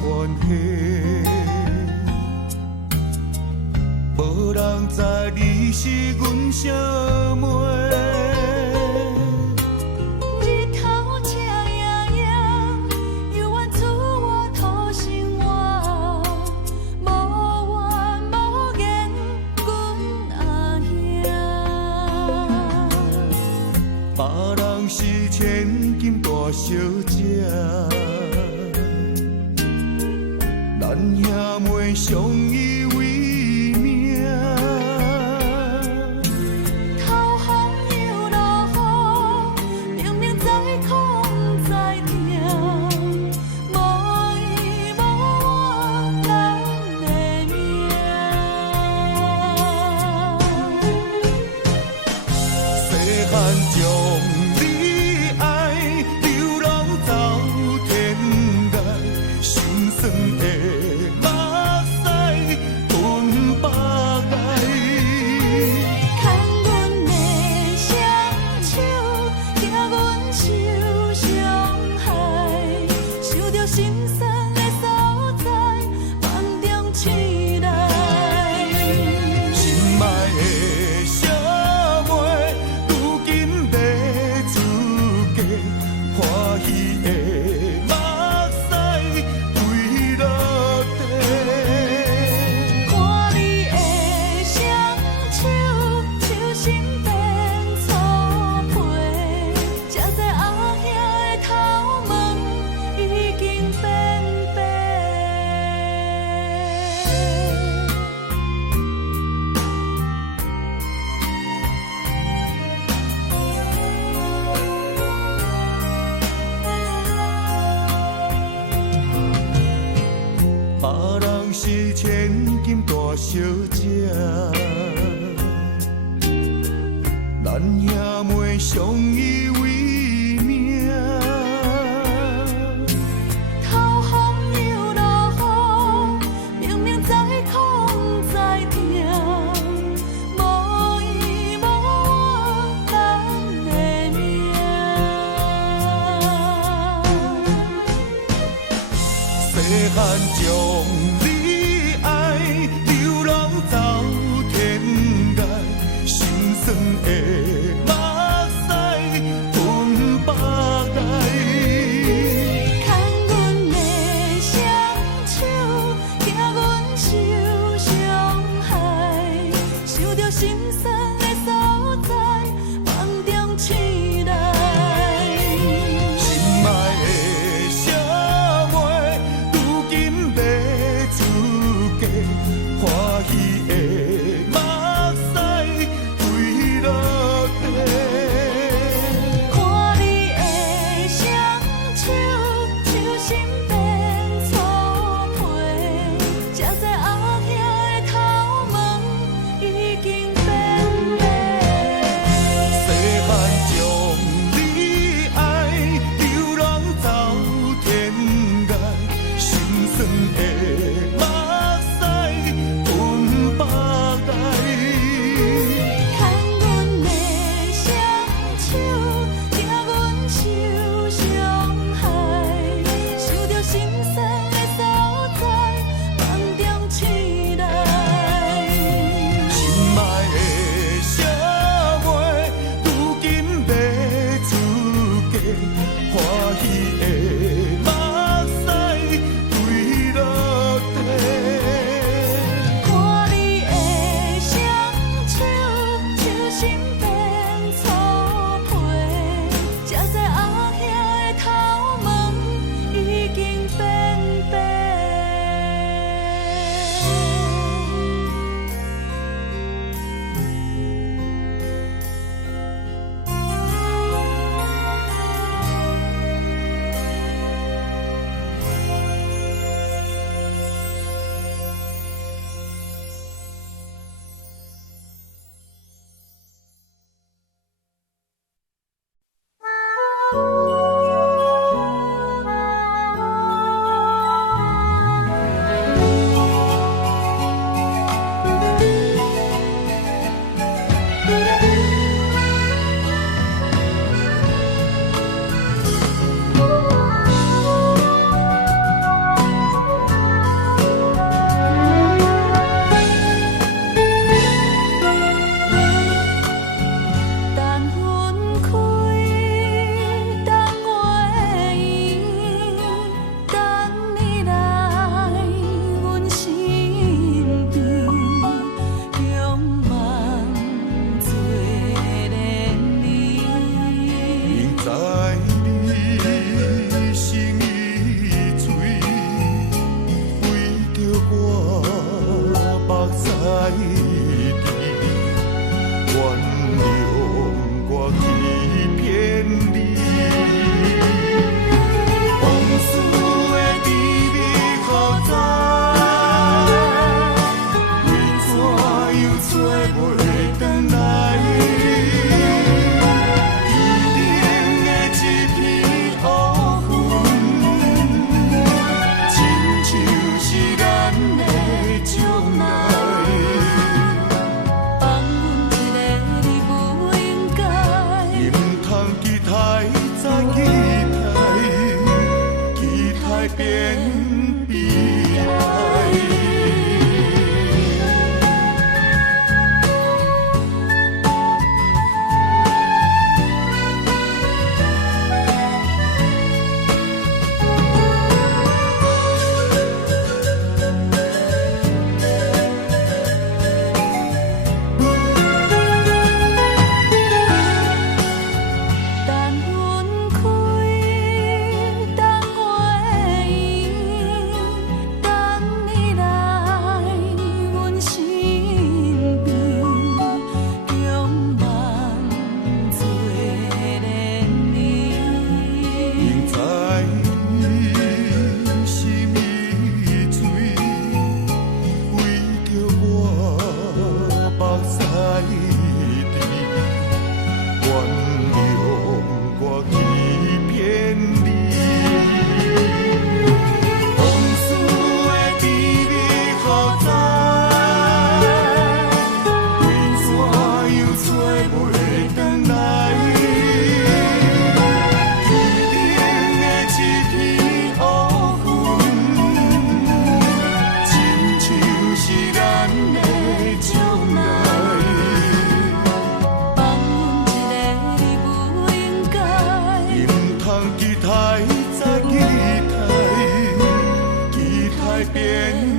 关系？无人知你是阮什么？日头赤炎炎，犹原赐我土生活，无怨无言，阮阿兄。别人是千金大小姐，咱兄妹相依为命。头风又落雨，明明知苦知痛，无依无我咱的命。细汉将你爱流浪走天涯，心酸的目屎吞百爱。牵阮的双手，惊阮受伤害，想着心酸的所在，梦中醒来。心爱的小妹，如今在自家，欢喜的目屎垂落地。看你的双手，手心变粗皮，才知阿兄的头毛已经变白。别人是千金大小姐，咱兄妹相依为命。头风又落雨，明明知苦知痛，无依无我咱的命。细汉将你爱流浪走天涯，心酸的目屎吞百爱。牵阮的双手，惊阮受伤害，想着心酸的所在，梦中醒来。心爱的小妹，如今在自家，欢喜的目屎垂落地。看你的双手，手心变粗皮，才知阿兄的头毛已经变白。细汉将你爱流浪走天涯，心酸的目屎吞百爱。牵阮的双手，惊阮受伤害，想着心酸的所在，梦中醒来。心爱的小妹，如今在自家，欢喜的目屎垂落地。看你的双手，手心变粗皮，才知阿兄的头毛已经变白。变悲哀。期待再期待，期待变。